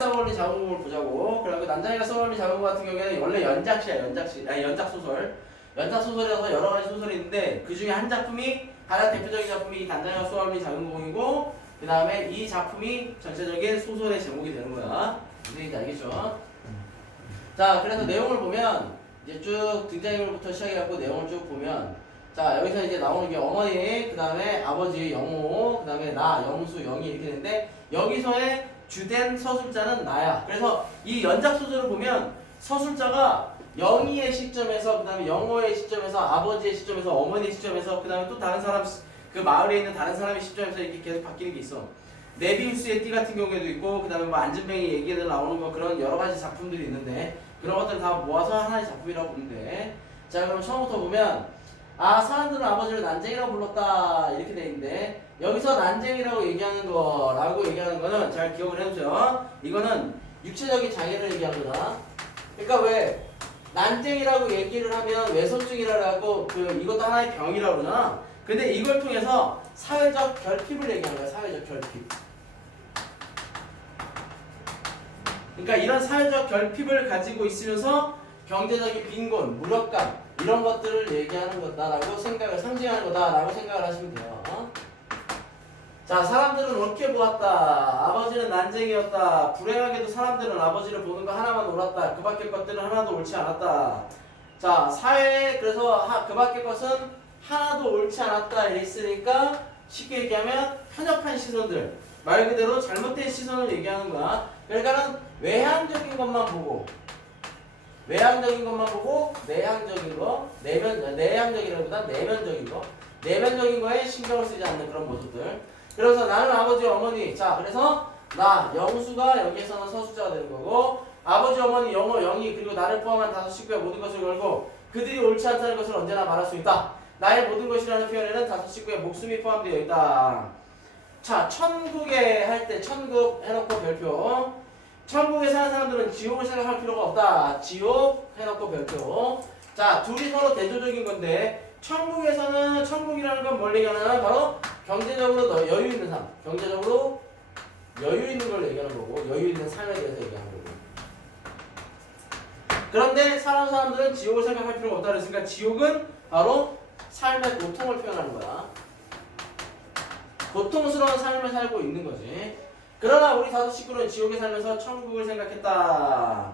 써올린 자본금을 보자고. 그리고 난장이가 써올린 자본금 같은 경우에는 원래 연작 소설이라서 여러 가지 소설이 있는데 그 중에 한 작품이 가장 대표적인 작품이 이 난장이가 써올린 자본금이고, 그 다음에 이 작품이 전체적인 소설의 제목이 되는 거야. 무슨 얘기인지 알겠죠? 자, 그래서 내용을 보면 이제 쭉 등장인물부터 시작해갖고 내용을 쭉 보면, 자, 여기서 이제 나오는 게 어머니, 그 다음에 아버지 영호, 그 다음에 나, 영수, 영희 이렇게 되는데, 여기서의 주된 서술자는 나야. 그래서 이 연작 소설을 보면 서술자가 영희의 시점에서, 그 다음에 영호의 시점에서, 아버지의 시점에서, 어머니의 시점에서, 그 다음에 또 다른 사람, 그 마을에 있는 다른 사람의 시점에서 이렇게 계속 바뀌는 게 있어. 네비우스의 띠 같은 경우에도 있고, 그 다음에 뭐 안전뱅이 얘기들 나오는 거, 그런 여러 가지 작품들이 있는데, 그런 것들 다 모아서 하나의 작품이라고 보면 돼. 자, 그럼 처음부터 보면, 아, 사람들은 아버지를 난쟁이라고 불렀다 이렇게 돼 있는데, 여기서 난쟁이라고 얘기하는 거는 잘 기억을 해두세요. 이거는 육체적인 장애를 얘기하는 거다. 그러니까 왜 난쟁이라고 얘기를 하면 외손증이라고 이것도 하나의 병이라고 그러잖아. 근데 이걸 통해서 사회적 결핍을 얘기하는 거야. 사회적 결핍. 그러니까 이런 사회적 결핍을 가지고 있으면서 경제적인 빈곤, 무력감 이런 것들을 얘기하는 거다라고 상징하는 거다라고 생각을 하시면 돼요. 자, 사람들은 옳게 보았다. 아버지는 난쟁이였다. 불행하게도 사람들은 아버지를 보는 거 하나만 옳았다. 그 밖의 것들은 하나도 옳지 않았다. 자, 사회에 그래서 그 밖의 것은 하나도 옳지 않았다 이랬으니까 쉽게 얘기하면 편협한 시선들, 말 그대로 잘못된 시선을 얘기하는 거야. 그러니까는 외향적인 것만 보고 내향적인 거, 내향적이라기보다 내면적인 거에 신경을 쓰지 않는 그런 모습들. 그래서 나는 아버지, 어머니. 자, 그래서 나, 영수가 여기에서는 서술자가 되는 거고, 아버지, 어머니, 영호, 영희, 그리고 나를 포함한 다섯 식구의 모든 것을 걸고 그들이 옳지 않다는 것을 언제나 말할 수 있다. 나의 모든 것이라는 표현에는 다섯 식구의 목숨이 포함되어 있다. 자, 천국에 할 때 천국 해놓고 별표. 천국에 사는 사람들은 지옥을 생각할 필요가 없다. 지옥 해놓고 별표. 자, 둘이 서로 대조적인 건데, 천국이라는 건 뭘 얘기하냐면 바로 경제적으로 여유 있는 삶, 경제적으로 여유 있는 걸 얘기하는 거고, 여유 있는 삶에 대해서 얘기하는 거고. 그런데 사람들은 지옥을 생각할 필요가 없다 그랬으니까 지옥은 바로 삶의 고통을 표현하는 거야. 고통스러운 삶을 살고 있는 거지. 그러나 우리 다섯 식구는 지옥에 살면서 천국을 생각했다.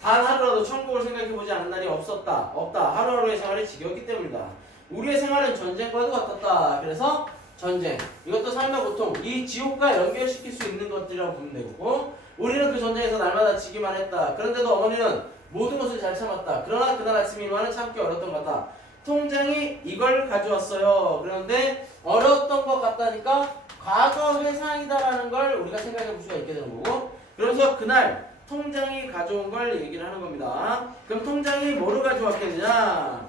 단 하루라도 천국을 생각해보지 않은 날이 없다. 하루하루의 생활이 지겹기 때문이다. 우리의 생활은 전쟁과도 같았다. 그래서 전쟁, 이것도 삶의 고통, 이 지옥과 연결시킬 수 있는 것들이라고 보면 되고, 우리는 그 전쟁에서 날마다 지기만 했다. 그런데도 어머니는 모든 것을 잘 참았다. 그러나 그날 아침이만은 참기 어렸던 것 같다. 통장이 이걸 가져왔어요. 그런데 어려웠던 것 같다니까 과거 회상이다라는 걸 우리가 생각해 볼 수가 있게 되는 거고, 그래서 그날 통장이 가져온 걸 얘기를 하는 겁니다. 그럼 통장이 뭐를 가져왔겠느냐?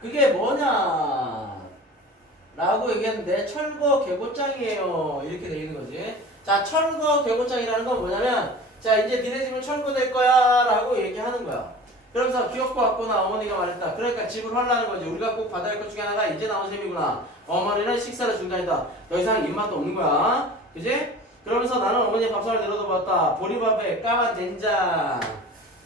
그게 뭐냐? 라고 얘기했는데 철거 계고장이에요. 이렇게 돼 있는 거지. 자, 철거 계고장이라는 건 뭐냐면, 자, 이제 니네 집은 철거될 거야 라고 얘기하는 거야. 그러면서 기어코 왔구나. 어머니가 말했다. 그러니까 집을 활라는 거지. 우리가 꼭 받아야 할 것 중에 하나가 이제 나온 셈이구나. 어머니는 식사를 중단했다. 더 이상 입맛도 없는 거야. 그지? 그러면서 나는 어머니의 밥상을 내려다 봤다. 보리밥에 까만 된장,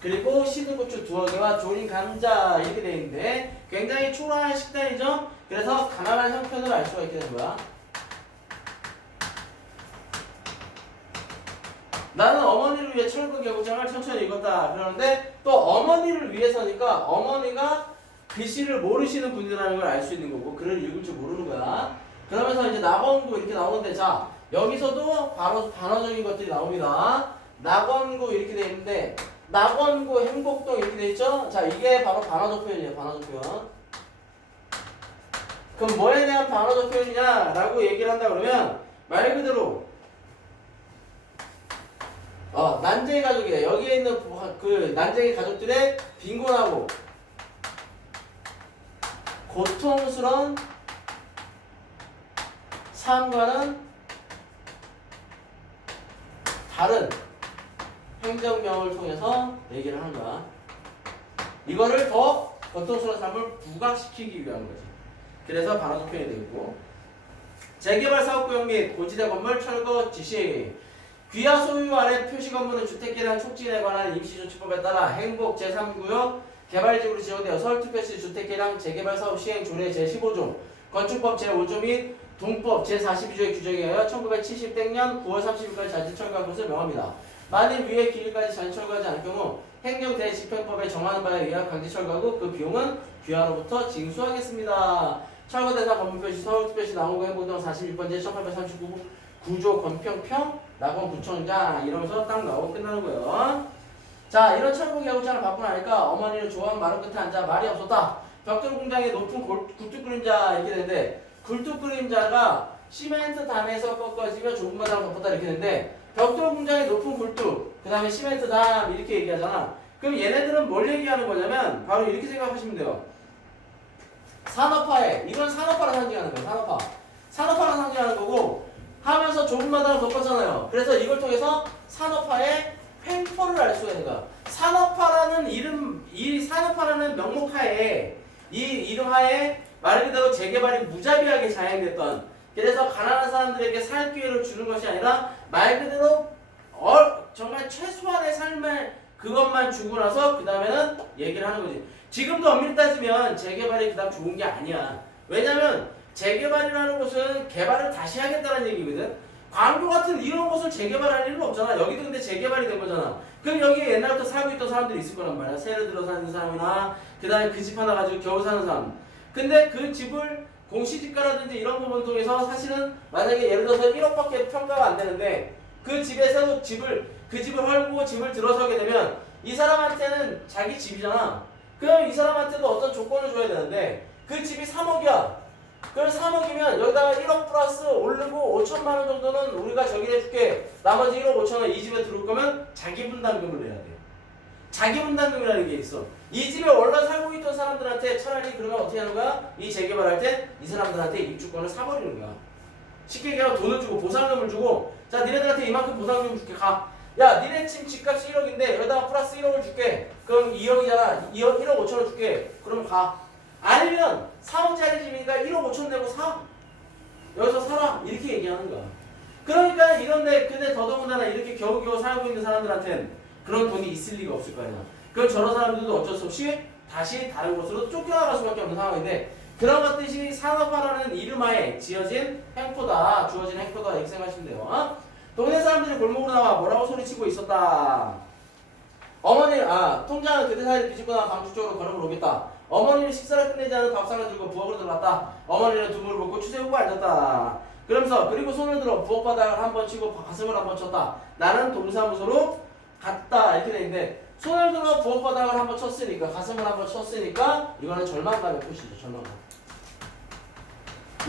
그리고 시든 고추 2개와 조린 감자 이렇게 돼 있는데 굉장히 초라한 식단이죠. 그래서 가난한 형편을 알 수가 있게 된 거야. 나는 어머니를 위해 철거 계고장을 천천히 읽었다. 그러는데 또 어머니를 위해서니까 어머니가 글씨를 모르시는 분이라는 걸 알 수 있는 거고, 글을 읽을 줄 모르는 거야. 그러면서 이제 낙원구 이렇게 나오는데, 자, 여기서도 바로 반어적인 것들이 나옵니다. 낙원구 이렇게 돼 있는데, 낙원구 행복동 이렇게 돼 있죠? 자, 이게 바로 반어적 표현이에요. 반어적 표현. 그럼 뭐에 대한 반어적 표현이냐 라고 얘기를 한다 그러면 말 그대로 난쟁이 가족이래. 여기에 있는 그 난쟁이 가족들의 빈곤하고 고통스러운 삶과는 다른 행정명을 통해서 얘기를 하는 거야. 이거를 더 고통스러운 삶을 부각시키기 위한 거지. 그래서 반어적 표현이 되고, 재개발 사업구역 및 고지대 건물 철거 지시. 귀하 소유 아래 표시 건물은 주택에 대한 촉진에 관한 임시조치법에 따라 행복 제3구역 개발지구로 지정되어 서울특별시 주택계량 재개발 사업 시행 조례 제15조, 건축법 제5조 및 동법 제42조의 규정에 의하여 1970년 9월 30일까지 자진 철거한 것을 명합니다. 만일 위의 기일까지 자진 철거하지 않을 경우 행정대집행법에 정하는 바에 의하여 강제 철거하고 그 비용은 귀하로부터 징수하겠습니다. 철거대상 건물표시 서울특별시 남원구 행복동 46번째 1839 구조 건평평 낙원구청장 이러면서 딱 나오고 끝나는 거예요. 자, 이런 철거 계획장을 받고 나니까 어머니는 좋아하는 마루 끝에 앉아 말이 없었다. 벽돌 공장의 높은 굴뚝 그림자 이렇게 되는데 굴뚝 그림자가 시멘트 담에서 꺾어지며 좁은 바닥을 덮었다 이렇게 되는데 벽돌 공장의 높은 굴뚝 그 다음에 시멘트 담 이렇게 얘기하잖아. 그럼 얘네들은 뭘 얘기하는 거냐면 바로 이렇게 생각하시면 돼요. 산업화에 이건 산업화를 상징하는 거예요. 산업화를 상징하는 거고 하면서 좁은 바닥을 덮었잖아요. 그래서 이걸 통해서 산업화의 횡포를 알 수가 있는 거야. 산업화라는 이 산업화라는 명목하에 이 이름하에 말 그대로 재개발이 무자비하게 자행됐던 그래서 가난한 사람들에게 살 기회를 주는 것이 아니라 말 그대로 정말 최소한의 삶을 그것만 주고 나서 그 다음에는 얘기를 하는 거지. 지금도 엄밀히 따지면 재개발이 그다음 좋은 게 아니야. 왜냐면 재개발이라는 것은 개발을 다시 하겠다는 얘기거든. 광교 같은 이런 곳을 재개발할 일은 없잖아. 여기도 근데 재개발이 된 거잖아. 그럼 여기에 옛날부터 살고 있던 사람들이 있을 거란 말이야. 새로 들어 사는 사람이나 그 다음에 그 집 하나 가지고 겨우 사는 사람. 근데 그 집을 공시지가라든지 이런 부분 통해서 사실은 만약에 예를 들어서 1억밖에 평가가 안 되는데 그 집에서 그 집을 헐고 집을 들어서게 되면 이 사람한테는 자기 집이잖아. 그럼 이 사람한테도 어떤 조건을 줘야 되는데 그 집이 3억이야. 그럼 3억이면 여기다가 1억 플러스 오르고 5천만 원 정도는 우리가 저기 해줄게. 나머지 1억 5천 원 이 집에 들어올 거면 자기 분담금을 내야 돼요. 자기 분담금이라는 게 있어. 이 집에 원래 살고 있던 사람들한테 차라리 그러면 어떻게 하는 거야? 이 재개발할 때 이 사람들한테 입주권을 사버리는 거야. 쉽게 얘기하면 돈을 주고 보상금을 주고 자 니네들한테 이만큼 보상금 줄게 가. 야 니네 집값이 1억인데 여기다가 플러스 1억을 줄게. 그럼 2억이잖아. 1억 5천 원 줄게. 그럼 가. 아니면 4억짜리 집이니까 1억 5천 내고 사. 여기서 살아. 이렇게 얘기하는 거야. 그러니까 이런데 근데 더더군다나 이렇게 겨우겨우 살고 있는 사람들한테는 그런 돈이 있을 리가 없을 거 아니야. 그럼 저런 사람들도 어쩔 수 없이 다시 다른 곳으로 쫓겨나갈 수밖에 없는 상황인데 그런 것들이 산업화라는 이름하에 지어진 행포다. 주어진 행포다. 이렇게 생각하시면 돼요. 어? 동네 사람들이 골목으로 나와 뭐라고 소리치고 있었다. 어머니 통장은 그대 사이를 비집거나 방주 쪽으로 걸음을 오겠다. 어머니는 식사를 끝내지 않은 밥상을 들고 부엌으로 들어갔다. 어머니는 두 무릎을 꿇고 추세우고 앉았다. 그러면서 그리고 손을 들어 부엌바닥을 한번 치고 가슴을 한번 쳤다. 나는 동사무소로 갔다. 이렇게 돼 있는데 손을 들어 부엌바닥을 한번 쳤으니까 가슴을 한번 쳤으니까 이거는 절망감의 표시죠. 절망감.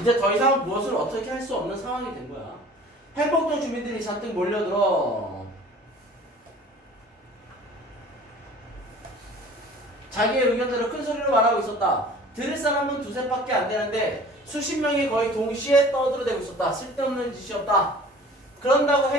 이제 더 이상 무엇을 어떻게 할 수 없는 상황이 된 거야. 행복동 주민들이 잔뜩 몰려들어 자기의 의견대로 큰 소리로 말하고 있었다. 들을 사람은 두셋밖에 안 되는데 수십 명이 거의 동시에 떠들어대고 있었다. 쓸데없는 짓이었다. 그런다고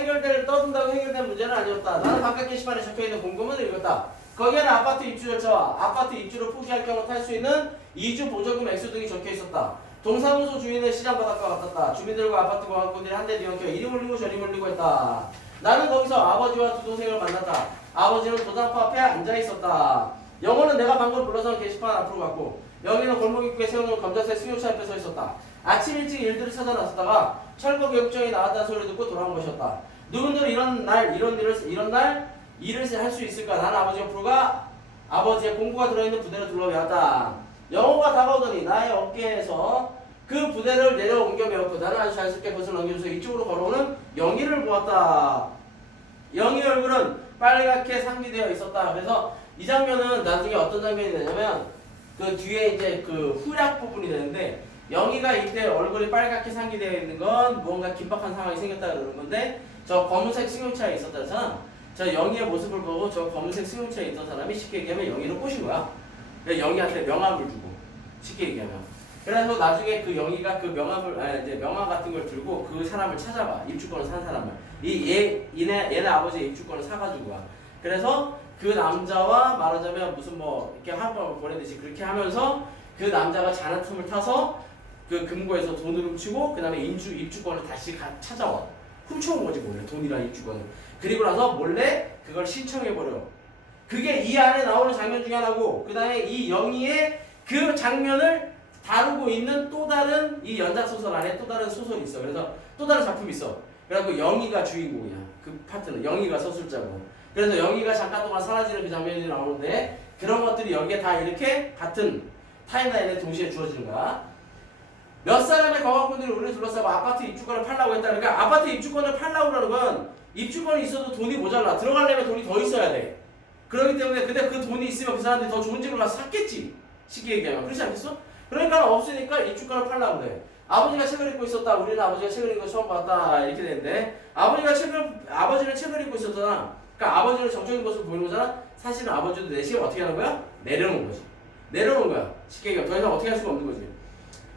떠든다고 해결된 문제는 아니었다. 나는 바깥 게시판에 적혀있는 공고문을 읽었다. 거기에는 아파트 입주 절차와 아파트 입주를 포기할 경우 탈 수 있는 이주 보조금 액수 등이 적혀있었다. 동사무소 주인은 시장 바닥과 같았다. 주민들과 아파트 공학꾼들이 한데 뒤엉켜 이리 몰리고 저리 몰리고 했다. 나는 거기서 아버지와 두 동생을 만났다. 아버지는 도장파 앞에 앉아있었다. 영호는 내가 방금 불러서 게시판 앞으로 갔고 여기는 골목 입구에 세워놓은 검정색 승용차 앞에 서 있었다. 아침 일찍 일들을 찾아 나섰다가 철거 계획정이 나왔다는 소리를 듣고 돌아온 것이었다. 누군들 이런 날 일을 할 수 있을까? 나는 아버지 옆으로 가 아버지의 공구가 들어있는 부대를 둘러매었다. 영호가 다가오더니 나의 어깨에서 그 부대를 내려 옮겨 메었고 나는 아주 자연스럽게 그것을 넘기면서 이쪽으로 걸어오는 영희를 보았다. 영희 얼굴은 빨갛게 상기되어 있었다. 그래서 이 장면은 나중에 어떤 장면이 되냐면 그 뒤에 이제 그 후략 부분이 되는데 영희가 이때 얼굴이 빨갛게 상기되어 있는 건 뭔가 긴박한 상황이 생겼다 그러는 건데 저 검은색 승용차에 있었다잖아. 저 영희의 모습을 보고 저 검은색 승용차에 있던 사람이 쉽게 얘기하면 영희를 꼬신 거야. 영희한테 명함을 주고 쉽게 얘기하면. 그래서 나중에 그 영희가 그 이제 명함 같은 걸 들고 그 사람을 찾아봐. 입주권을 산 사람을. 얘네 아버지의 입주권을 사가지고 와. 그래서 그 남자와 말하자면 무슨 뭐 이렇게 한번 보내듯이 그렇게 하면서 그 남자가 자는 틈을 타서 그 금고에서 돈을 훔치고 그 다음에 입주권을 다시 찾아와. 훔쳐온 거지 원래 돈이랑 입주권을. 그리고 나서 몰래 그걸 신청해버려. 그게 이 안에 나오는 장면 중에 하나고, 그 다음에 이 영희의 그 장면을 다루고 있는 또 다른 이 연작소설 안에 또 다른 소설이 있어. 그래서 또 다른 작품이 있어. 그래갖고 영희가 주인공이야. 그 파트는 영희가 서술자고. 그래서 영희가 잠깐 동안 사라지는 그 장면이 나오는데, 그런 것들이 여기에 다 이렇게 같은 타임라인에 동시에 주어지는 거야. 몇 사람의 거각분들이 우리를 둘러싸고 아파트 입주권을 팔라고 했다. 그러니까 아파트 입주권을 팔라고 그러는 건 입주권이 있어도 돈이 모자라. 들어가려면 돈이 더 있어야 돼. 그렇기 때문에 근데 그 돈이 있으면 그 사람들이 더 좋은 집을 가서 샀겠지. 쉽게 얘기하면. 그렇지 않겠어? 그러니까 없으니까 입주권을 팔라고 그래. 아버지가 책을 읽고 있었다. 우리는 아버지가 책을 읽는 거 처음 봤다. 이렇게 되는데 아버지는 책을 읽고 있었잖아. 그러니까 아버지는 정적인 모습을 보이는 거잖아. 사실은 아버지도 내시를 어떻게 하는 거야? 내려놓은 거지. 내려놓은 거야. 쉽게 얘기하면 더 이상 어떻게 할 수가 없는 거지.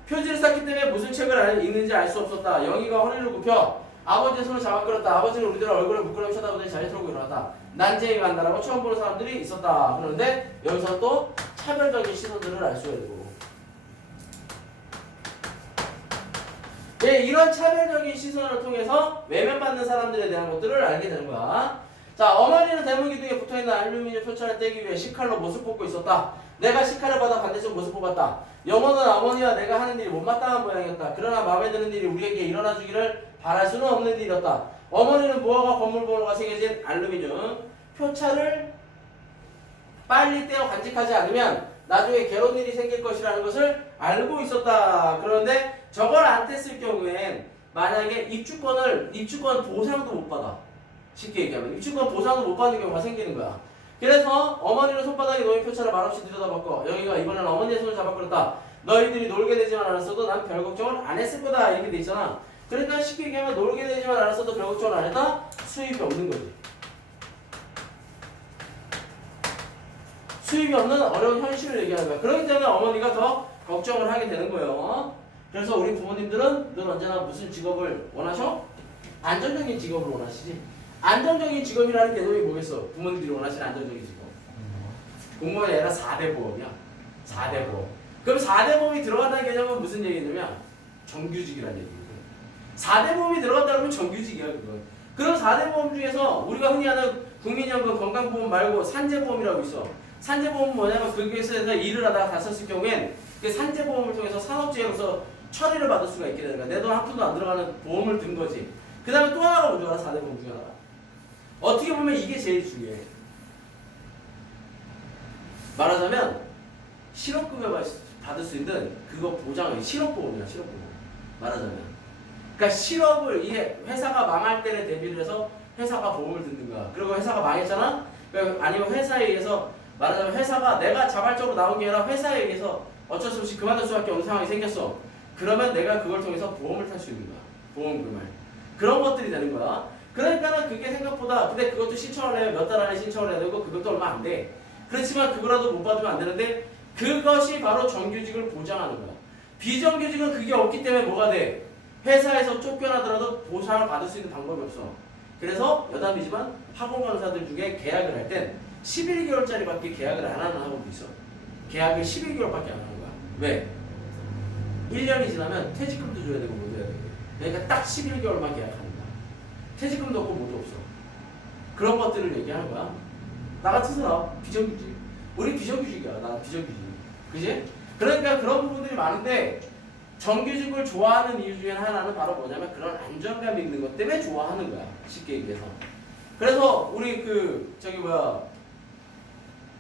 표지를 쌌기 때문에 무슨 책을 읽는지 알 수 없었다. 영희가 허리를 굽혀 아버지의 손을 잡아 끌었다. 아버지는 우리들의 얼굴을 부끄러움이 쳐다보더니 자리 털고 일어났다. 난쟁이가 한다라고 처음 보는 사람들이 있었다. 그런데 여기서 또 차별적인 시선들을 알 수가 있고, 예, 이런 차별적인 시선을 통해서 외면받는 사람들에 대한 것들을 알게 되는 거야. 자, 어머니는 대문 기둥에 붙어있는 알루미늄 표창을 떼기 위해 식칼로 못을 뽑고 있었다. 내가 식칼을 받아 반대쪽 못을 뽑았다. 영어는 어머니와 내가 하는 일이 못마땅한 모양이었다. 그러나 마음에 드는 일이 우리에게 일어나주기를 바랄 수는 없는 일이었다. 어머니는 무화과 건물 번호가 새겨진 알루미늄 표차를 빨리 떼어 간직하지 않으면 나중에 괴로운 일이 생길 것이라는 것을 알고 있었다. 그런데 저걸 안 뗐을 경우엔 만약에 입주권 보상도 못 받아. 쉽게 얘기하면 입주권 보상도 못 받는 경우가 생기는 거야. 그래서 어머니는 손바닥에 놓인 표차를 말없이 들여다봤고, 영희가 이번엔 어머니의 손을 잡아 끌었다. 너희들이 놀게 되지만 않았어도 난 별 걱정을 안 했을 거다. 이렇게 돼 있잖아. 그러니까 쉽게 얘기하면 놀게 되지만 않았어도 별 걱정을 안 했다? 수입이 없는 거지. 수입이 없는 어려운 현실을 얘기하는 거야. 그렇기 때문에 어머니가 더 걱정을 하게 되는 거예요. 그래서 우리 부모님들은 늘 언제나 무슨 직업을 원하셔? 안정적인 직업을 원하시지. 안정적인 직업이라는 개념이 뭐겠어? 부모님들이 원하시는 안정적인 직업. 공무원이 아니라 4대 보험이야. 4대 보험. 그럼 4대 보험이 들어간다는 개념은 무슨 얘기냐면 정규직이라는 얘기거든. 4대 보험이 들어간다면 정규직이야, 그건. 그럼 4대 보험 중에서 우리가 흔히 하는 국민연금 건강보험 말고 산재보험이라고 있어. 산재보험은 뭐냐면 그 회사에서 일을 하다가 다쳤을 경우엔 그 산재보험을 통해서 산업재해로서 처리를 받을 수가 있게 되는 거야. 내 돈 한 푼도 안 들어가는 보험을 든 거지. 그 다음에 또 하나가 뭔지 알아? 4대 보험 중에 하나가. 어떻게 보면 이게 제일 중요해. 말하자면 실업급여 받을 수 있는 그거 보장이 실업보험이야. 실업보험. 말하자면. 그러니까 실업을 이게 회사가 망할 때를 대비를 해서 회사가 보험을 듣는 거야. 그리고 회사가 망했잖아? 그러니까 아니면 회사에 의해서 말하자면 회사가 내가 자발적으로 나온 게 아니라 회사에 의해서 어쩔 수 없이 그만둘 수밖에 없는 상황이 생겼어. 그러면 내가 그걸 통해서 보험을 탈 수 있는 거야. 보험금을. 그런 것들이 되는 거야. 그러니까는 그게 생각보다, 근데 그것도 신청을 해야 몇 달 안에 신청을 해야 되고 그것도 얼마 안 돼. 그렇지만 그거라도 못 받으면 안 되는데 그것이 바로 정규직을 보장하는 거야. 비정규직은 그게 없기 때문에 뭐가 돼? 회사에서 쫓겨나더라도 보상을 받을 수 있는 방법이 없어. 그래서 여담이지만 학원 강사들 중에 계약을 할 땐 11개월짜리밖에 계약을 안 하는 학원도 있어. 계약을 11개월밖에 안 하는 거야. 왜? 1년이 지나면 퇴직금도 줘야 되고 뭐 줘야 되고. 그러니까 딱 11개월만 계약하는 거야. 퇴직금도 없고 뭐도 없어. 그런 것들을 얘기하는 거야. 나 같은 사람 비정규직. 우리 비정규직이야. 나 비정규직. 그지? 그러니까 그런 부분들이 많은데 정규직을 좋아하는 이유 중에 하나는 바로 뭐냐면 그런 안정감이 있는 것 때문에 좋아하는 거야. 쉽게 얘기해서. 그래서 우리 그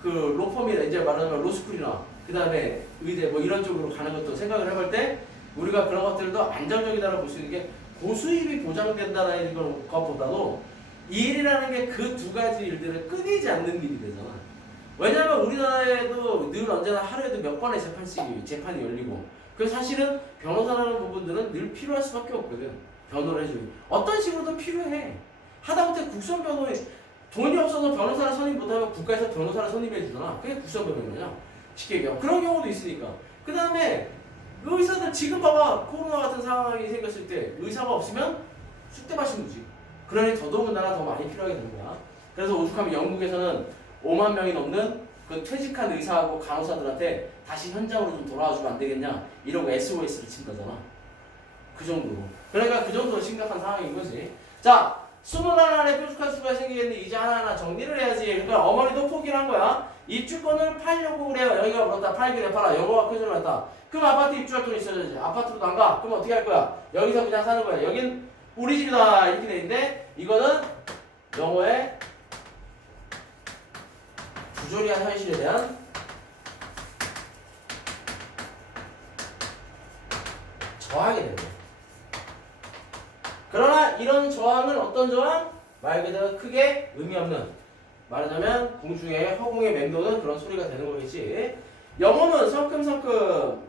로펌이나 이제 말하자면 로스쿨이나 그 다음에 의대 뭐 이런 쪽으로 가는 것도 생각을 해볼 때 우리가 그런 것들도 안정적이다라고 볼 수 있는 게 고수입이 보장된다라는 것보다도 이 일이라는 게 그 두 가지 일들을 끊이지 않는 일이 되잖아. 왜냐하면 우리나라에도 늘 언제나 하루에도 몇 번의 재판이 열리고, 그래서 사실은 변호사라는 부분들은 늘 필요할 수밖에 없거든. 변호를 해주기. 어떤 식으로든 필요해. 하다못해 국선 변호인, 돈이 없어서 변호사를 선임 못하면 국가에서 변호사를 선임해 주잖아. 그게 국선 변호인이야. 쉽게 얘기하면. 그런 경우도 있으니까. 그 다음에 의사들 지금 봐봐. 코로나 같은 상황이 생겼을 때 의사가 없으면 쑥대밭인 거지. 그러니 더더군다나 더 많이 필요하게 되는 거야. 그래서 오죽하면 영국에서는 5만 명이 넘는 그 퇴직한 의사하고 간호사들한테 다시 현장으로 좀 돌아와주면 안 되겠냐 이러고 SOS를 친다잖아. 그 정도로. 그러니까 그 정도로 심각한 상황인 거지. 자, 20단 안에 뾰족한 수가 생기겠는데 이제 하나하나 정리를 해야지. 그러니까 어머니도 포기를 한 거야. 입주권을 팔려고 그래요. 여기가 물었다. 팔기래 팔아. 영어가 큰 소리 났다. 그럼 아파트 입주할 돈 있어야지. 아파트로도 안 가. 그럼 어떻게 할 거야? 여기서 그냥 사는 거야. 여긴 우리 집이다. 이렇게 돼 있는데 이거는 영어의 부조리한 현실에 대한 저항이 되는 거야. 그러나 이런 저항은 어떤 저항? 말 그대로 크게 의미 없는, 말하자면 공중에 허공에 맴도는 그런 소리가 되는 거겠지. 영호는 성큼성큼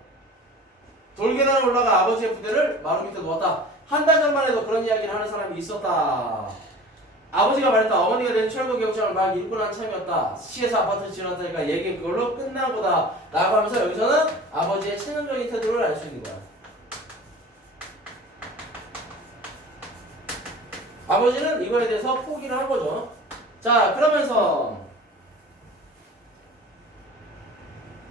돌계단을 올라가 아버지의 부대를 마루 밑에 놓았다. 한 달 전만 해도 그런 이야기를 하는 사람이 있었다. 아버지가 말했다. 어머니가 낸 철거 경찰을 막 읽고 난 참이었다. 시에서 아파트 지어놨다니까 얘기 그걸로 끝나보다 라고 하면서 여기서는 아버지의 체념적인 태도를 알 수 있는 거야. 아버지는 이거에 대해서 포기를 한 거죠. 자, 그러면서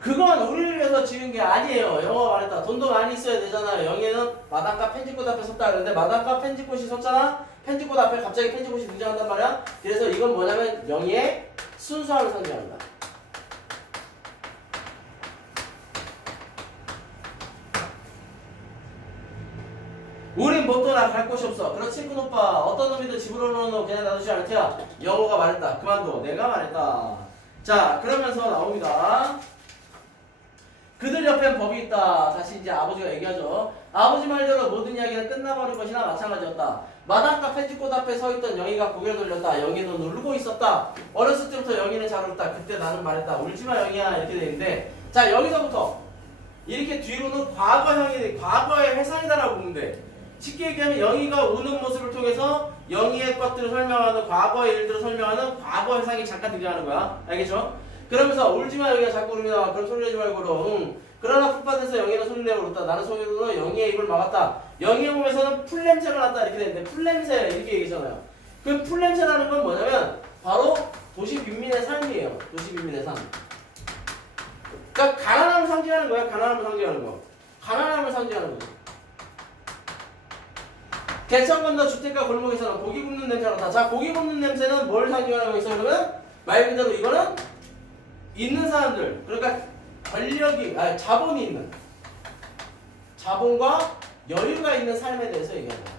그건 우리를 위해서 지은 게 아니에요. 영어가 말했다. 돈도 많이 있어야 되잖아요. 영예는 마당과 펜지꽃 앞에 섰다 그러는데 마당과 펜지꽃이 섰잖아. 펜지꽃 앞에 갑자기 펜지꽃이 등장한단 말이야. 그래서 이건 뭐냐면 영예의 순수함을 상징합니다. 우린 못 떠나 갈 곳이 없어. 그렇지 큰 오빠. 어떤 놈이든 집으로 넣어놓고 그냥 놔두지 않을 테야. 영호가 말했다. 그만둬. 내가 말했다. 자, 그러면서 나옵니다. 그들 옆엔 법이 있다. 다시 이제 아버지가 얘기하죠. 아버지 말대로 모든 이야기는 끝나버린 것이나 마찬가지였다. 마당과 펜지꽃 앞에 서있던 영희가 고개를 돌렸다. 영희는 울고 있었다. 어렸을 때부터 영희는 잘 울었다. 그때 나는 말했다. 울지마 영희야. 이렇게 돼 있는데, 자, 여기서부터 이렇게 뒤로는 과거형이, 과거의 회상이다라고 보면 돼. 쉽게 얘기하면 영희가 우는 모습을 통해서 영희의 것들을 설명하는, 과거의 일들을 설명하는 과거 회상이 잠깐 등장하는 거야. 알겠죠? 그러면서 울지마 영희가 자꾸 울면 그럼 소리 내지 말고 응. 그러나 풋밭에서 영희는 소리 내고 울었다. 나는 소리로 영희의 입을 막았다. 영희의 몸에서는 풀냄새가 났다. 이렇게 되는데 풀냄새 이렇게 얘기잖아요. 그 풀냄새라는 건 뭐냐면 바로 도시 빈민의 삶이에요. 도시 빈민의 삶. 그러니까 가난함을 상징하는 거야. 가난함을 상징하는 거. 가난함을 상징하는 거지. 개천 건너 주택가 골목에서는 고기 굽는 냄새가 나다. 자, 고기 굽는 냄새는 뭘 상징하는 거 있어? 그러면 말 그대로 이거는 있는 사람들, 그러니까 권력이, 자본이 있는, 자본과 여유가 있는 삶에 대해서 얘기하는 거야.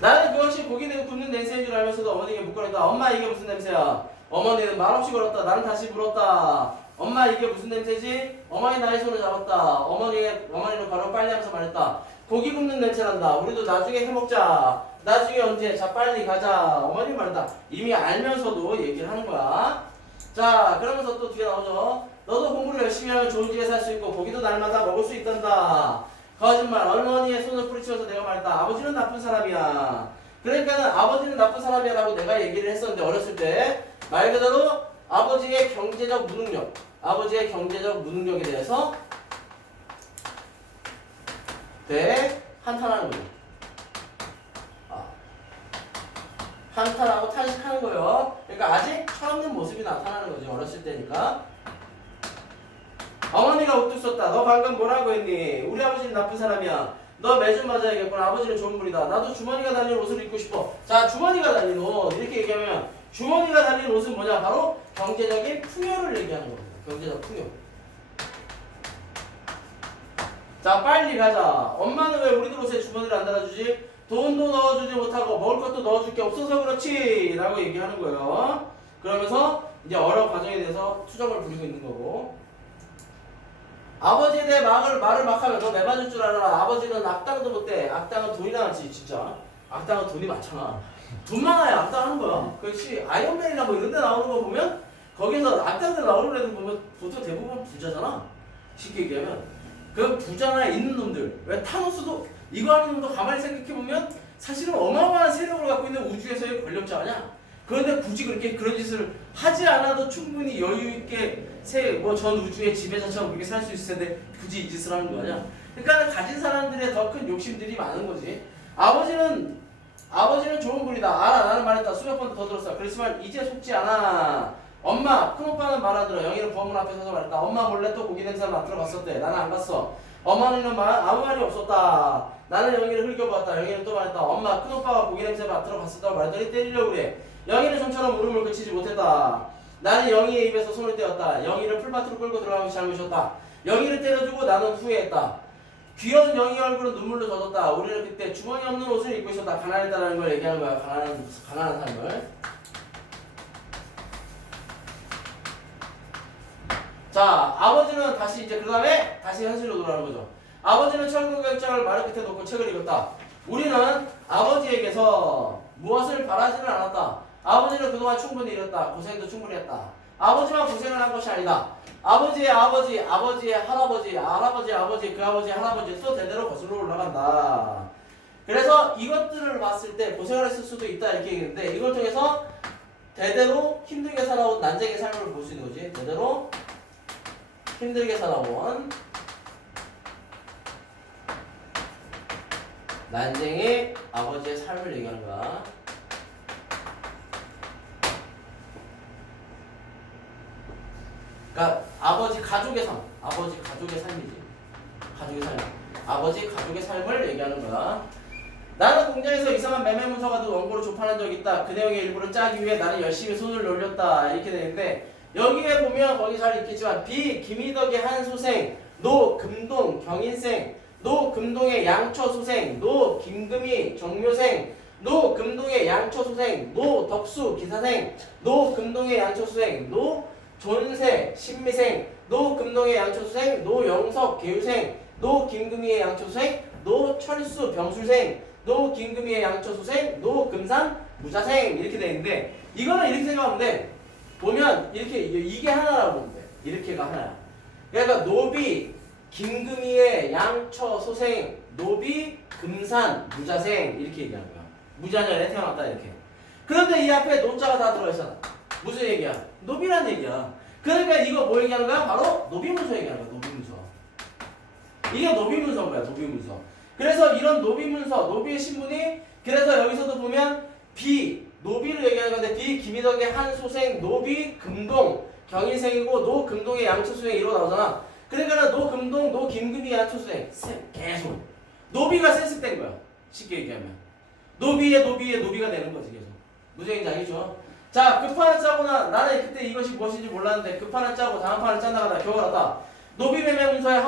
나는 그것이 고기 굽는 냄새인 줄 알면서도 어머니에게 묻거렸다. 엄마 이게 무슨 냄새야? 어머니는 말없이 걸었다. 나는 다시 물었다. 엄마 이게 무슨 냄새지? 어머니 나의 손을 잡았다. 어머니는 바로 빨리 하면서 말했다. 고기 굽는 냄새 난다. 우리도 나중에 해먹자. 나중에 언제? 자 빨리 가자. 어머니 말했다. 이미 알면서도 얘기를 하는 거야. 자 그러면서 또 뒤에 나오죠. 너도 공부를 열심히 하면 좋은 집에 살 수 있고 고기도 날마다 먹을 수 있단다. 거짓말. 어머니의 손을 뿌리치면서 내가 말했다. 아버지는 나쁜 사람이야. 그러니까는 아버지는 나쁜 사람이야 라고 내가 얘기를 했었는데 어렸을 때 말 그대로 아버지의 경제적 무능력, 아버지의 경제적 무능력에 대해서 한탄하는 거죠. 한탄하고 탄식하는 거예요. 그러니까 아직 처음인 모습이 나타나는 거죠. 어렸을 때니까. 어머니가 우뚝 섰다. 너 방금 뭐라고 했니? 우리 아버지는 나쁜 사람이야. 너 매주 맞아야겠구나. 아버지는 좋은 분이다. 나도 주머니가 달린 옷을 입고 싶어. 자, 주머니가 달린 옷. 이렇게 얘기하면 주머니가 달린 옷은 뭐냐? 바로 경제적인 풍요를 얘기하는 겁니다. 경제적 풍요. 자, 빨리 가자. 엄마는 왜 우리들 옷에 주머니를 안 달아주지? 돈도 넣어주지 못하고 먹을 것도 넣어줄 게 없어서 그렇지 라고 얘기하는 거예요. 그러면서 이제 여러 과정에 대해서 투정을 부리고 있는 거고, 아버지에 대해 말을 막 하면 너 매맞을 줄 알아. 아버지는 악당도 못돼. 악당은 돈이나 하지. 진짜 악당은 돈이 많잖아. 돈 많아야 악당하는 거야. 그렇지. 아이언맨이나 뭐 이런 데 나오는 거 보면 거기서 악당들 나오는 애들 보면 보통 대부분 부자잖아. 쉽게 얘기하면 그 부자나 있는 놈들, 왜 타노스도 이거 하는 놈도 가만히 생각해보면 사실은 어마어마한 세력을 갖고 있는 우주에서의 권력자 아니야. 그런데 굳이 그렇게 그런 짓을 하지 않아도 충분히 여유있게 전 우주의 지배자처럼 그렇게 살 수 있을 텐데 굳이 이 짓을 하는 거 아니야. 그러니까 가진 사람들의 더 큰 욕심들이 많은 거지. 아버지는 좋은 분이다. 알아. 나는 말했다. 수백 번 더 들었어. 그렇지만 이제 속지 않아. 엄마, 큰오빠는 말 안 들어. 영희는 부엌문 앞에 서서 말했다. 엄마 몰래 또 고기 냄새 맡으러 갔었대. 나는 안 갔어. 어머니는 아무 말이 없었다. 나는 영희를 흘겨보았다. 영희는 또 말했다. 엄마 큰오빠가 고기 냄새 맡으러 갔었다고 말했더니 때리려고 그래. 영희는 좀처럼 울음을 그치지 못했다. 나는 영희의 입에서 손을 떼었다. 영희를 풀밭으로 끌고 들어간 것이 잘못이었다. 영희를 때려주고 나는 후회했다. 귀여운 영희 얼굴은 눈물로 젖었다. 우리는 그때 주머니 없는 옷을 입고 있었다. 가난했다라는 걸 얘기하는 거야. 가난한 삶을. 자, 아버지는 다시 이제 그 다음에 다시 현실로 돌아가는 거죠. 아버지는 철거 결정을 마루 끝에 놓고 책을 읽었다. 우리는 아버지에게서 무엇을 바라지는 않았다. 아버지는 그동안 충분히 일했다. 고생도 충분히 했다. 아버지만 고생을 한 것이 아니다. 아버지의 아버지, 아버지의 할아버지, 할아버지의 아버지, 그 아버지의 할아버지 또 대대로 거슬러 올라간다. 그래서 이것들을 봤을 때 고생을 했을 수도 있다 이렇게 얘기했는데 이걸 통해서 대대로 힘들게 살아온 난쟁이의 삶을 볼 수 있는 거지. 대대로 힘들게 살아온 난쟁이 아버지의 삶을 얘기하는 거야. 그러니까 아버지 가족의 삶, 아버지 가족의 삶이지. 가족의 삶, 아버지 가족의 삶을 얘기하는 거야. 나는 공장에서 이상한 매매 문서가 든 원고를 조판한 적이 있다. 그 내용의 일부를 짜기 위해 나는 열심히 손을 놀렸다. 이렇게 되는데 여기에 보면 거기 잘 있겠지만 비 김희덕의 한 소생, 노 금동 경인생, 노 금동의 양초 소생, 노 김금희 정묘생, 노 금동의 양초 소생, 노 덕수 기사생, 노 금동의 양초 소생, 노 존세 신미생, 노 금동의 양초 소생, 노 영석 계유생, 노 김금희의 양초 소생, 노 철수 병술생, 노 김금희의 양초 소생, 노 금산 무자생 이렇게 돼 있는데 이거는 이렇게 생각하면 돼. 보면 이렇게 이게 하나라고 보면 돼. 이렇게가 하나야. 그러니까 노비 김금희의 양처 소생, 노비 금산 무자생 이렇게 얘기하는 거야. 무자년에 태어났다 이렇게. 그런데 이 앞에 노자가 다 들어있잖아. 무슨 얘기야? 노비란 얘기야. 그러니까 이거 뭐 얘기하는 거야? 바로 노비문서 얘기하는 거야. 노비문서. 이게 노비문서인 거야. 노비문서. 그래서 이런 노비문서, 노비의 신분이 그래서 여기서도 보면 노비를 얘기하는 건데 김희덕의 한 소생, 노비 금동 경인생이고 노 금동의 양초소생이 이러고 나오잖아. 그러니까 노 금동, 노 김금희 양초소생 계속 노비가 세습된 거야. 쉽게 얘기하면 노비의 노비가 되는 거지 계속. 무슨 얘기인지 알겠죠? 자, 급판을 짜거나 나는 그때 이것이 무엇인지 몰랐는데 급판을 짜고 다음 판을 짠다가 겨우 알았다. 노비 매매 문서에